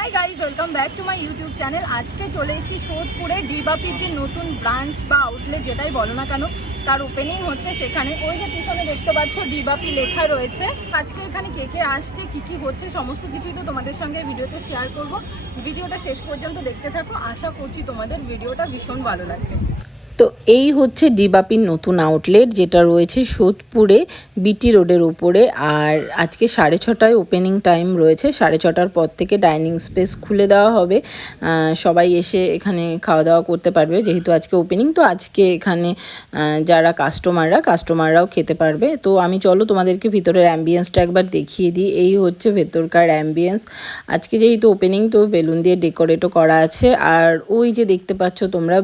Hi guys, welcome back to my YouTube channel. আজকে চলে এসেছি সোদপুরে ডিবাপির যে নতুন ব্রাঞ্চ বা আউটলেট যেটাই বলো না কেন, তার ওপেনিং হচ্ছে সেখানে। ওই যে পিছনে দেখতে পাচ্ছ ডিবাপি লেখা রয়েছে। আজকে এখানে কে কে আসছে, কি কি হচ্ছে, সমস্ত কিছুই তো তোমাদের সঙ্গে ভিডিওতে শেয়ার করব। ভিডিওটা শেষ পর্যন্ত দেখতে থাকো, আশা করছি তোমাদের ভিডিওটা ভীষণ ভালো লাগবে। তো এই হচ্ছে ডিবাপির নতুন আউটলেট, যেটা রয়েছে সোদপুরে বিটি রোডের উপরে। আর আজকে 6:30টায় ওপেনিং টাইম রয়েছে। 6:30টার পর থেকে ডাইনিং স্পেস খুলে দেওয়া হবে, সবাই এসে এখানে খাওয়া দাওয়া করতে পারবে। যেহেতু আজকে ওপেনিং, তো আজকে এখানে যারা কাস্টমাররাও খেতে পারবে। তো আমি চলো তোমাদেরকে ভিতরের অ্যাম্বিয়েন্সটা একবার দেখিয়ে দিই। এই হচ্ছে ভেতরকার অ্যাম্বিয়েন্স। আজকে যেহেতু ওপেনিং, তো বেলুন দিয়ে ডেকোরেটও করা আছে। আর ওই যে দেখতে পাচ্ছ তোমরা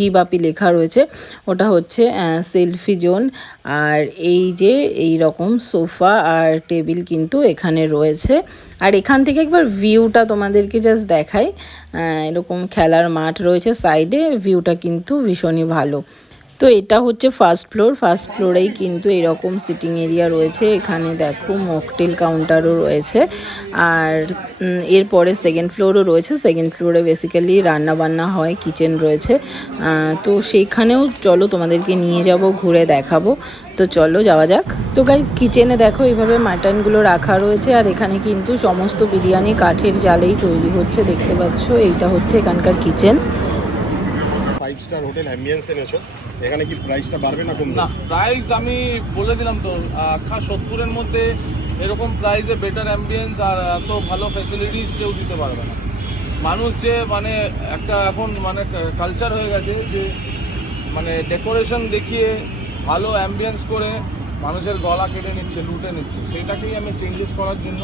ডিবাপি লেখা রয়েছে, ওটা হচ্ছে সেলফি জোন। আর এই যে এই রকম সোফা আর টেবিল কিন্তু এখানে রয়েছে। আর এখান থেকে একবার ভিউটা তোমাদেরকে জাস্ট দেখাই। এরকম খেলার মাঠ রয়েছে সাইডে, ভিউটা কিন্তু ভীষণই ভালো। তো এটা হচ্ছে ফার্স্ট ফ্লোরেই কিন্তু এরকম সিটিং এরিয়া রয়েছে। এখানে দেখো মকটেল কাউন্টারও রয়েছে। আর এরপরে সেকেন্ড ফ্লোরও রয়েছে। সেকেন্ড ফ্লোরে বেসিক্যালি রান্নাবান্না হয়, কিচেন রয়েছে। তো সেইখানেও চলো তোমাদেরকে নিয়ে যাব, ঘুরে দেখাবো। তো চলো যাওয়া যাক। তো গাইজ, কিচেনে দেখো এইভাবে মাটনগুলো রাখা রয়েছে। আর এখানে কিন্তু সমস্ত বিরিয়ানি কাঠের জালেই তৈরি হচ্ছে, দেখতে পাচ্ছ। এইটা হচ্ছে এখানকার কিচেন। 5 স্টার হোটেল অ্যাম্বিয়েন্স এনেছো, এখানে কি প্রাইসটা বাড়বে না কমবে? না, প্রাইস আমি বলে দিলাম তো, সোদপুরের মধ্যে এরকম প্রাইসে বেটার অ্যাম্বিয়েন্স আর এত ভালো ফ্যাসিলিটিস কেউ দিতে পারবে না। মানুষ যে মানে একটা এখন মানে কালচার হয়ে গেছে যে মানে ডেকোরেশন দেখিয়ে ভালো অ্যাম্বিয়েন্স করে মানুষের গলা কেটে নিচ্ছে, লুটে নিচ্ছে। সেইটাকেই আমি চেঞ্জেস করার জন্য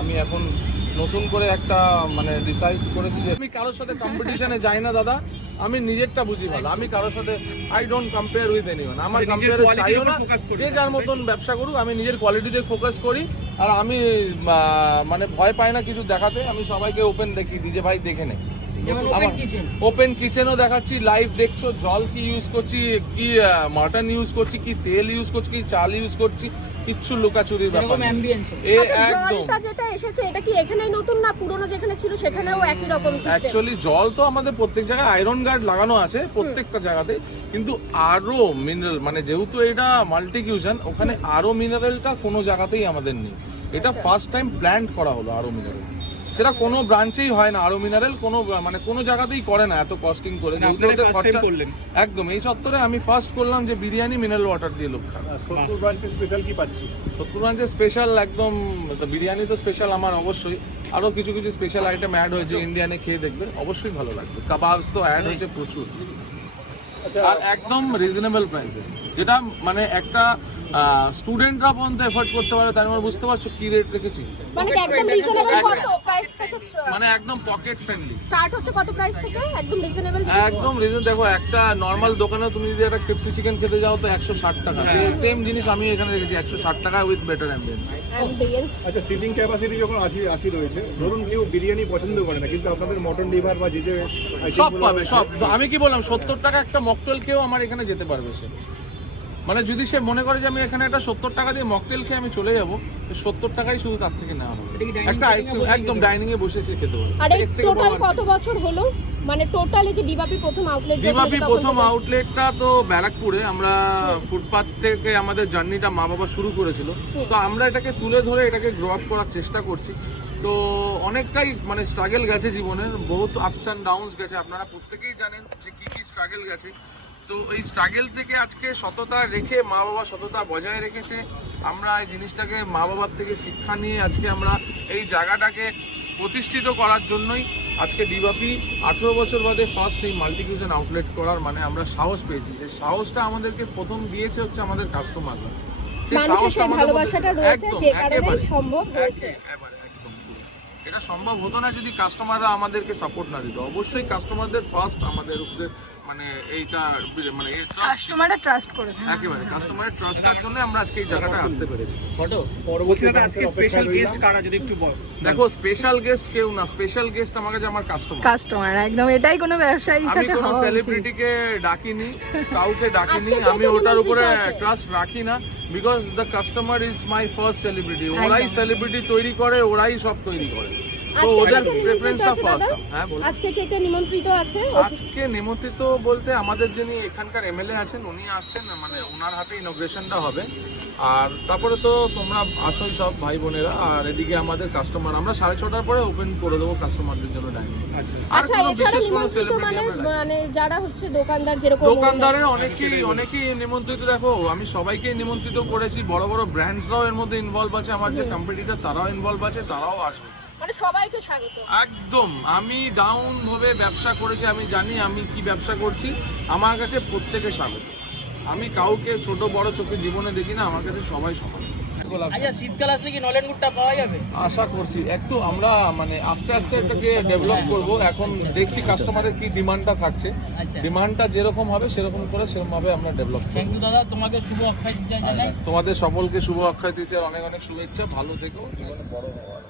আমি এখন নতুন করে একটা মানে ডিসাইড করেছি যে আমি কারোর সাথে কম্পিটিশনে যাই না দাদা, আমি নিজেরটা বুঝি ভালো। আমি কারোর সাথে I don't compare with anyone. আমার কম্পেয়ার চাইও না, যে যার মতন ব্যবসা করুক। আমি নিজের কোয়ালিটিতে ফোকাস করি। আর আমি মানে ভয় পাই না কিছু দেখাতে। আমি সবাইকে ওপেন দেখি দিই যে ভাই দেখে নে। ওপেন কিচেনও দেখাচ্ছি, লাইভ দেখছো জল কি ইউজ করছি, কি মাটন ইউজ করছি, কি তেল ইউজ করছি, কি চাল ইউজ করছি, কিচ্ছু লুকাচুরির ব্যাপার একদম। যেটা এসেছে এটা কি এখানেই নতুন না পুরনো যেখানে ছিল সেখানেও একই রকম? অ্যাকচুয়ালি জল তো আমাদের প্রত্যেক জায়গায় আয়রন গার্ড লাগানো আছে প্রত্যেকটা জায়গাতে, কিন্তু আরো মিনারেল মানে যেহেতু এটা মাল্টি কিউশন, ওখানে আরো মিনারেলটা কোনো জায়গাতেই আমাদের নেই। এটা ফার্স্ট টাইম প্ল্যান্ট করা হলো আরো মিনারেল। সেটা কোনো ব্রাঞ্চেই হয় না আরো মিনারেল, কোনো মানে কোনো জায়গাতেই করে না এত কস্টিং করে। একদম এই চত্বরে আমি ফার্স্ট করলাম যে বিরিয়ানি মিনারেল ওয়াটার দিয়ে লোক খায়। সোদপুর ব্রাঞ্চে স্পেশাল কি পাচ্ছি? সোদপুর ব্রাঞ্চে স্পেশাল একদম বিরিয়ানি তো স্পেশাল আমার অবশ্যই। আরো কিছু কিছু স্পেশাল আইটেম অ্যাড হয়েছে, ইন্ডিয়ানে খেয়ে দেখবেন অবশ্যই ভালো লাগবে। কাবাবস তো অ্যাড হয়েছে প্রচুর, আর একদম রিজনেবল প্রাইসে, যেটা মানে একটা স্টুডেন্টরা পর্যন্ত এফোর্ড করতে পারে। তার মানে বুঝতে পারছো কি রেট রেখেছি, মানে একদম রিজনেবল কত প্রাইস থেকে মানে একদম পকেট ফ্রেন্ডলি। স্টার্ট হচ্ছে কত প্রাইস থেকে? একদম রিজনেবল, একদম রিজন। দেখো একটা নরমাল দোকানে তুমি যদি একটা ক্রিপসি চিকেন খেতে যাও তো 160 টাকা, সেম জিনিস আমি এখানে রেখেছি 160 টাকা উইথ বেটার অ্যাম্বিয়েন্স। আচ্ছা, সিটিং ক্যাপাসিটি যখন 80 রয়েছে, ধরুন কেউ বিরিয়ানি পছন্দ করে না, কিন্তু আপনাদের মটন লিভার বা যে সব পাবে সব। আমি কি বললাম 70 টাকা একটা মকটেল খেয়েও আমার এখানে যেতে পারবে সে। মানে যদি সে মনে করে যে আমি এখানে একটা 70 টাকা দিয়ে মকটেল খেয়ে আমি চলে যাবো, 70 টাকাই শুধু তার থেকে নেওয়া হবে। একটা আইসক্রিম একদম ডাইনিং এ বসে খেতে হবে। আর এই টোটাল কত বছর হলো? মানে টোটালি যে ডিবাপি প্রথম আউটলেট, ডিবাপি প্রথম আউটলেটটা তো ব্যারাকপুরে। আমরা ফুটপাথ থেকে আমাদের জার্নিটা মা বাবা শুরু করেছিল, তো আমরা এটাকে তুলে ধরে এটাকে গ্রো আপ করার চেষ্টা করছি। তো অনেকটাই মানে স্ট্রাগল গেছে জীবনের, বহুত আপস অ্যান্ড ডাউনস গেছে। আপনারা প্রত্যেকেই জানেন যে কি কি স্ট্রাগল গেছে। তো এই স্ট্রাগল থেকে আজকে সততা রেখে মা বাবা সততা বজায় রেখেছে। আমরা এই জিনিসটাকে মা বাবার থেকে শিক্ষা নিয়ে আজকে আমরা এই জায়গাটাকে প্রতিষ্ঠিত করার জন্যই আজকে ডিবাপি 18 বছর বাদে ফার্স্ট এই মাল্টি কিউশন আউটলেট করার মানে আমরা সাহস পেয়েছি। যে সাহসটা আমাদেরকে প্রথম দিয়েছে হচ্ছে আমাদের কাস্টমাররা। সেই সাহসটা ভালোবাসাটা রয়েছে, যে কারণে সম্ভব হয়েছে। একদম এটা সম্ভব হতো না যদি কাস্টমাররা আমাদেরকে সাপোর্ট না দিত। অবশ্যই কাস্টমারদের ফার্স্ট আমাদের উপরে মানে এইটা মানে কাস্টমাররা ট্রাস্ট করেছে, একেবারে কাস্টমারের ট্রাস্টের জন্য আমরা আজকে এই জায়গাটায় আসতে পেরেছি। পরবর্তীতে আজকে স্পেশাল গেস্ট কারা যদি একটু বল? দেখো স্পেশাল গেস্ট কেউ না, স্পেশাল গেস্ট আমার কাছে আমার কাস্টমার একদম। এটাই কোনো ব্যবসায়ীর আমি কাছে কোনো হওয়া উচিত। সেলিব্রিটিকে ডাকিনি, কাউকে ডাকিনি, আমি ওটার উপরে ট্রাস্ট রাখি না। Because the customer is my first celebrity. ওরাই সেলিব্রিটি তৈরি করে, ওরাই সব তৈরি করে। তো আজকে ওদের কে কে প্রেফারেন্সটা নিমন্ত্রিত আছে ফার্স্ট। দাদা? হ্যাঁ বলুন। আজকে কে কে নিমন্ত্রিত আছে? আজকে নিমন্ত্রিত বলতে আমাদের যিনি এখানকার এমএলএ আছেন উনি আসছেন, মানে ওনার হাতে ইনগ্রেশনটা হবে। আর তারপরে তো তোমরা আছোই সব ভাই বোনেরা, আর এদিকে আমাদের কাস্টমার আমরা 6:30টার পরে ওপেন করে দেবো কাস্টমারদের জন্য ডাইনিং। আর আচ্ছা, কোনো এছাড়া বিশেষ কোনো নিমন্ত্রিত সেলিব্রিটি মানে আমরা মানে যারা হচ্ছে দোকানদার, যেরকম দোকানদারের অনেকেই নিমন্ত্রিত। দেখো আমি সবাইকেই নিমন্ত্রিত করেছি, বড় বড় ব্র্যান্ডসরাও এর মধ্যে ইনভলভ আছে, আমার যে কম্পিটিটর তারাও ইনভলভ আছে, তারাও আসবে মানে সবাইকে স্বাগত। একদম। আমি ডাউন ভাবে ব্যবসা করেছি, আমি জানি আমি কি ব্যবসা করছি, আমার কাছে প্রত্যেকে স্বাগত। আমি কাউকে ছোট বড় চোখে জীবনে দেখি না, আমার কাছে সবাই সমান। আচ্ছা, শীতকাল আসলে কি নলেন গুড়টা পাওয়া যাবে? আশা করছি একটু আমরা মানে আস্তে আস্তে এটাকে ডেভেলপ করব। এখন দেখছি কাস্টমারের কি ডিমান্ডটা থাকছে, আচ্ছা। ডিমান্ডটা যেরকম হবে সেরকম করে সেরকম ভাবে আমরা ডেভেলপ করব। থ্যাংক ইউ দাদা, তোমাকে শুভ অক্ষয় তৃতীয়া জানাই। তোমাদের সকলকে শুভ অক্ষয় তৃতীয়ার অনেক অনেক শুভেচ্ছা। ভালো থেকো, জীবনে বড় হওয়ার।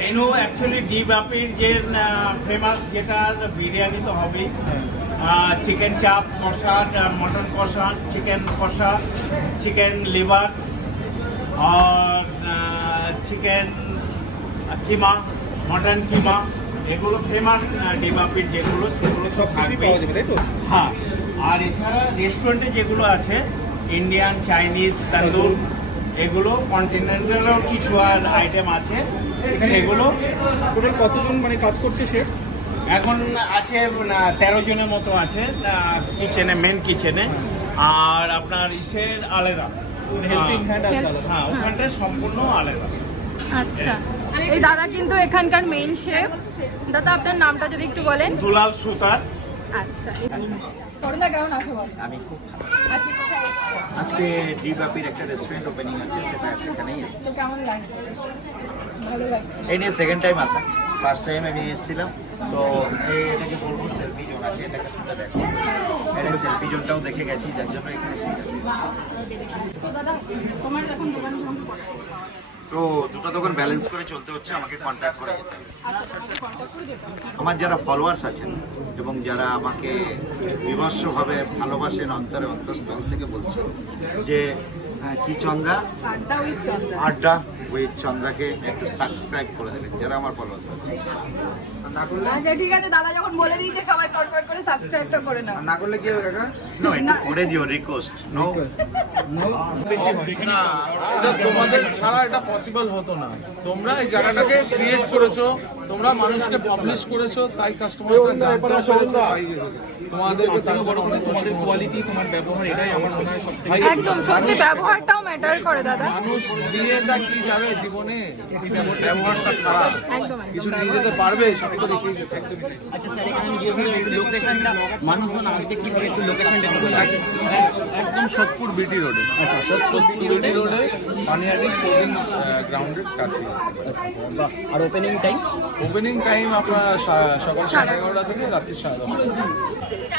মেনু অ্যাকচুয়ালি ডি বাপির যে ফেমাস যেটা বিরিয়ানি তো হবেই, চিকেন চাপ কষা, মটন কষা, চিকেন কষা, চিকেন লিভার আর চিকেন কিমা, মটন কিমা, এগুলো ফেমাস ডি বাপির যেগুলো সেগুলো সব থাকবে। হ্যাঁ, আর এছাড়া রেস্টুরেন্টে যেগুলো আছে ইন্ডিয়ান, চাইনিজ, তন্দুর, এগুলো কন্টিনেন্টালও কিছু আর আইটেম আছে, সেগুলো টোটাল কতজন মানে কাজ করছে সে? এখন আছে 13 জনের মতো আছে কিচেনে, মেন কিচেনে। আর আপনার ইসের আলাদা, হেল্পিং হ্যান্ড আছে আলাদা। হ্যাঁ ওখানটা সম্পূর্ণ আলাদা। আচ্ছা, এই দাদা কিন্তু এখানকার মেইন শেফ। দাদা আপনার নামটা যদি একটু বলেন। দুলাল সুতার। আচ্ছা, করোনা কেমন আছো বল? আমি খুব আজকে কোথায় এসেছো? আজকে ডি বাপির একটা রেস্টুরেন্ট ওপেনিং আছে, সেখানেই এসেছি। তো কেমন লাগছে? ভালো লাগছে। এই নিয়ে সেকেন্ড টাইম আসা, ফার্স্ট টাইম আমি এসেছিলাম। তো এটাকে বলবো সেলফি জোন আছে, এটাকে শুনে দেখো। এটা সেলফি জোনটাও দেখে গেছি, যার জন্য এখানে এসেছি। তো দাদা তোমার এখন দোকান সম্বন্ধে বলো। তো দুটো দোকান ব্যালেন্স করে চলতে হচ্ছে, আমাকে কন্ট্যাক্ট করে যেতে হবে। আচ্ছা, তোমাকে কন্ট্যাক্ট করে যেতে হবে। আমার যারা ফলোয়ার্স আছেন এবং যারা আমাকে বিমর্ষভাবে ভালোবাসেন, অন্তরে অন্তঃস্থল থেকে বলছেন যে কি চন্দ্রা, আড্ডা উইথ চন্দ্রা। আড্ডা উইথ চন্দ্রাকে একটু সাবস্ক্রাইব করে দেবেন যারা আমার ফলোয়ার্স আছে। আচ্ছা ঠিক আছে, দাদা যখন বলে দিয়েছে সবাই ফটফট করে সাবস্ক্রাইবটা করে নাও। না করলে কি হবে কাকা? নো, একটু করে দিও রিকোয়েস্ট। নো, না, এটা তোমাদের ছাড়া এটা পসিবল হতো না। তোমরা এই জায়গাটাকে ক্রিয়েট করেছো, তোমরা মানুষকে পাবলিশ করেছো, তাই কাস্টমাররা জানতে পেরেছে, তাই এসেছে। তোমাদেরকে তারপর তোমাদের কোয়ালিটি, তোমার ব্যবহার, এটাই আমার মনে হয় সবথেকে একদম সত্যি, ব্যবহারটাও ম্যাটার করে দাদা। মানুষ দিয়েটা কি যাবে জীবনে, ব্যবহারটা ছাড়া একদম কিছু নিয়ে যেতে পারবে, সব তো দেখেই যেতে। আচ্ছা স্যার, এখানে গিয়ে লোকেশনটা মানুষজন আসবে কিভাবে, একটু লোকেশনটা একদম সোদপুর বিটি রোডে। আচ্ছা, সোদপুর বিটি রোডে পানিহাটি স্পোর্টিং গ্রাউন্ডের কাছে। আর ওপেনিং টাইম? ওপেনিং টাইম আপনার সকাল 11:30 থেকে রাত্রি 10:30।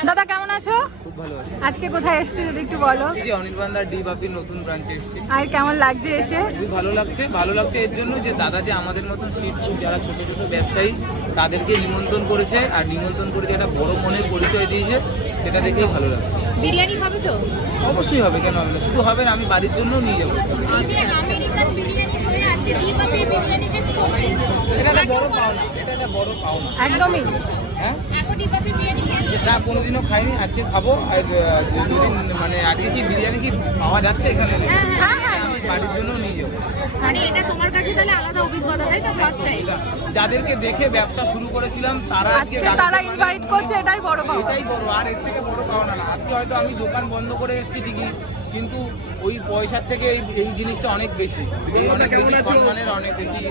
দাদা কেমন আছো? খুব ভালো আছে। আজকে কোথায় এসছো যদি একটু বলো। এই অনির্বাণদার ডি বাপির নতুন ব্রাঞ্চে এসেছি। আর কেমন লাগছে এসে? খুব ভালো লাগছে এর জন্য যে দাদা যে আমাদের মতন স্ট্রিট ফুড যারা ছোট ছোট ব্যবসায়ী তাদেরকে নিমন্ত্রণ করেছে, আর নিমন্ত্রণ করে যে একটা বড় মনের পরিচয় দিয়েছে, সেটা দেখেই ভালো লাগছে। বিরিয়ানি হবে তো? অবশ্যই হবে, কেন হবে না? শুধু হবে না, আমি বাড়ির জন্যও নিয়ে যাবো। এই যে আমেরিকান বিরিয়ানি হয়ে আজকে ডি বাপির বিরিয়ানিকে স্কোপ নেই। এটা একটা বড় পাওনা, এটা একটা বড় পাওনা। একদমই। হ্যাঁ, আগে ডি বাপির বিরিয়ানি খেয়েছো? না কোনোদিনও খাইনি, আজকে খাবো। আর দুদিন মানে আজকে কি বিরিয়ানি কি পাওয়া যাচ্ছে এখানে? হ্যাঁ হ্যাঁ, আমি বাড়ির জন্য নিয়ে যাবো। মানে এটা তোমার কাছে তাহলে আলাদা অভিজ্ঞতা, তাই তো? ফার্স্ট টাইম যাদেরকে দেখে ব্যবসা শুরু করেছিলাম তারা আজকে ডাকছে, তারা মানে ইনভাইট করছে, এটাই বড় পাওয়া। এটাই বড়, আর এর থেকে বড় পাওনা না। আজকে হয়তো আমি দোকান বন্ধ করে এসেছি ঠিকই, কিন্তু ওই পয়সার থেকে এই জিনিসটা অনেক বেশি, এই অনেক বেশি সম্মানের, অনেক বেশি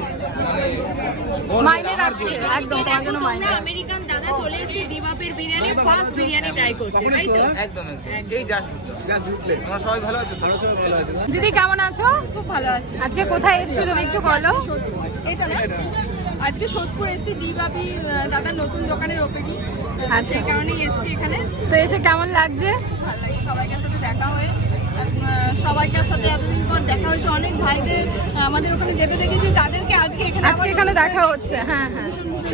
মানে গর্ব মাইনে আমার রাখছে, জন্য। একদম তোমার জন্য মাইনে রাখছে। আমেরিকান দাদা চলে এসেছে ডি বাপির বিরিয়ানি, ফার্স্ট বিরিয়ানি ট্রাই করতে, তাই তো? একদম এই জাস্ট ঢুকলে। তোমরা সবাই ভালো আছো? ভালো, সবাই ভালো আছে। দিদি কেমন আছো? খুব ভালো আছি। আজকে কোথায় এসছো যদি একটু বলো। এটা না, আজকে সোদপুর এসেছি ডি বাপি দাদার নতুন দোকানের ওপেনিং, আচ্ছা, সেই কারণেই এসেছি এখানে। তো এসে কেমন লাগছে? ভালো লাগে সবাইকার সাথে দেখা হয়ে, সবাইকার সাথে এতদিন পর দেখা হয়েছে, অনেক ভাইদের আমাদের ওখানে যেতে দেখেছি, তাদেরকে আজকে এখানে দেখা হচ্ছে। হ্যাঁ হ্যাঁ,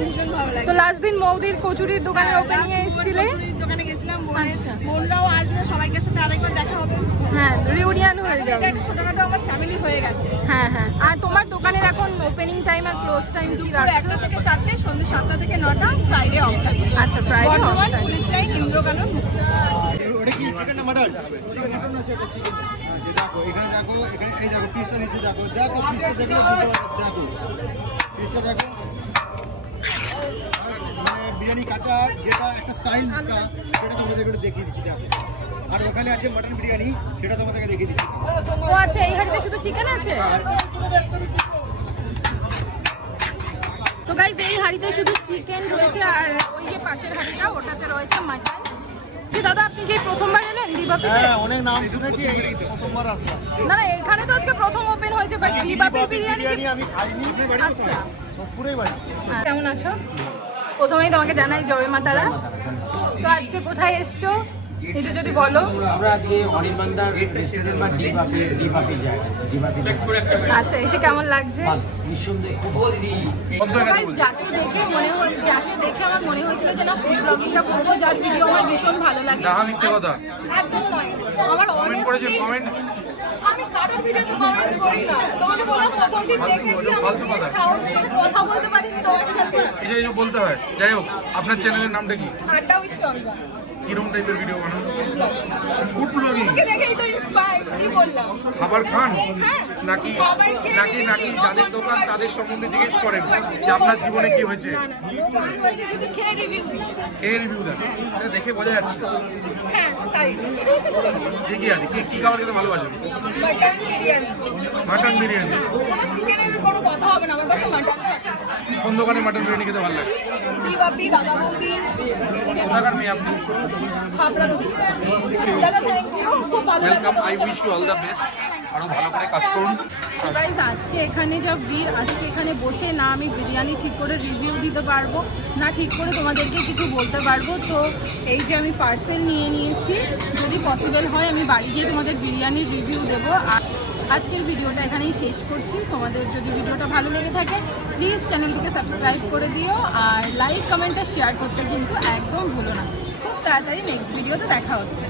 ভীষণ ভালো লাগে। তো লাস্ট দিন মৌদির কচুরির দোকানের ওপেনিং এ এসেছিলে। দোকানে গেছিলাম, আচ্ছা। বোনরাও আসবে, সবাইকার সাথে আরেকবার দেখা হবে। হ্যাঁ, রিউনিয়ন হয়ে যাবে। এটা একটা ছোটখাটো আমার ফ্যামিলি হয়ে গেছে। হ্যাঁ হ্যাঁ। আর তোমার দোকানের এখন ওপেনিং টাইম আর ক্লোজ টাইম কি রাখছো? 1টা থেকে 4টে, সন্ধ্যে 7টা থেকে 9টা, ফ্রাইডে অফ থাকে। আচ্ছা, ফ্রাইডে অফ বর্ধমান থাকে। Police line, Indrakanan. ওটা কি চিকেন না মাটন? চিকেন মাটন আছে, এটা চিকেন। আচ্ছা দেখো, এখানে দেখো, এখানে এই দেখো পিসটা নিচে দেখো, দেখো পিসটা দেখলে বুঝতে পারবে, দেখো পিসটা দেখো। মানে বিরিয়ানি কাটার যেটা একটা স্টাইলটা, সেটা তোমাদের একটু দেখিয়ে দিচ্ছি দেখো। আর ওখানে আছে মাটন বিরিয়ানি, সেটা তোমাদেরকে দেখিয়ে দিচ্ছি। ও আচ্ছা, এই হাড়িতে শুধু চিকেন আছে? তো গাইস, এই হাড়িতে শুধু চিকেন রয়েছে, আর ওই যে পাশের হাড়িটা ওটাতে রয়েছে মাটন। কি দাদা, আপনি কি প্রথমবার এলেন ডিবাপিতে? হ্যাঁ, অনেক নাম শুনেছি, এই প্রথমবার আসলাম। না না, এখানে তো আজকে প্রথম ওপেন হয়েছে, বাট ডিবাপি বিরিয়ানি বিরিয়ানি আমি খাইনি। আচ্ছা। সবপুরেই বাড়ি। কেমন আছো? প্রথমেই তোমাকে জানাই জয় মাতারা। তো আজকে কোথায় এসছো এটা যদি বলো। আমরা আজকে অনির্বাণদার রেস্টুরেন্ট বা ডিবাপি যাই। আচ্ছা, এসে কেমন লাগছে? নিঃসন্দেহে খুব Guys, যাকে দেখে আমার মনে হয়েছিল যে না ফুড ব্লগিংটা করবো, যার ভিডিও আমার ভীষণ ভালো লাগে। একদম নয়, আমার honestly আমি কারোর ভিডিওতে কমেন্ট করি না। তোমাকে বললাম প্রথম দিন দেখেছি, আমি সাহস করে কথা বলতে পারিনি তোমার সাথে। এই যে বলতে হয়। যাই হোক, আপনার চ্যানেলের নামটা কি? আড্ডা উইথ চন্দন। কিরকম টাইপের ভিডিও বানান? Food blogging. তোমাকে দেখেই তো ইন্সপায়ার্ড, কি বললাম? খাবার খান হ্যাঁ, নাকি খাবার খেয়ে নাকি review নাকি দিই, যাদের no দোকান bad তাদের সম্বন্ধে জিজ্ঞেস করেন no যে আপনার bad জীবনে কি হয়েছে? না না, no bad বলতে শুধু খেয়ে রিভিউ দিই। কে রিভিউ দেন? এটা দেখে বোঝা যাচ্ছে। হ্যাঁ, সাইড। ঠিকই আছে। কি কি খাবার খেতে ভালোবাসেন? মাটন বিরিয়ানি। মাটন বিরিয়ানি। কোনো চিকেনের কোনো কথা হবে না, আমার কাছে মাটন আছে। কোন দোকানে মাটন বিরিয়ানি খেতে ভালো লাগে? ডিবাপি, দাদা বৌদি, কোথাকার মেয়ে আপনি? হাবড়া নদী। দাদা থ্যাংক ইউ, খুব ভালো ওয়েলকাম। লাগলো। I wish you all the best. আরো ভালো করে কাজ করুন। গাইজ, আজকে এখানে যা ভিড়, আজকে এখানে বসে না আমি বিরিয়ানি ঠিক করে রিভিউ দিতে পারবো, না ঠিক করে তোমাদেরকে কিছু বলতে পারবো। তো এই যে আমি পার্সেল নিয়ে নিয়েছি, যদি পসিবল হয় আমি বাড়ি গিয়ে তোমাদের বিরিয়ানির রিভিউ দেবো। আর আজকের ভিডিওটা এখানেই শেষ করছি। তোমাদের যদি ভিডিওটা ভালো লেগে থাকে প্লিজ চ্যানেলটিকে সাবস্ক্রাইব করে দিও, আর লাইক কমেন্ট আর শেয়ার করতে কিন্তু একদম ভুলো না। খুব তাড়াতাড়ি নেক্সট ভিডিওতে দেখা হচ্ছে।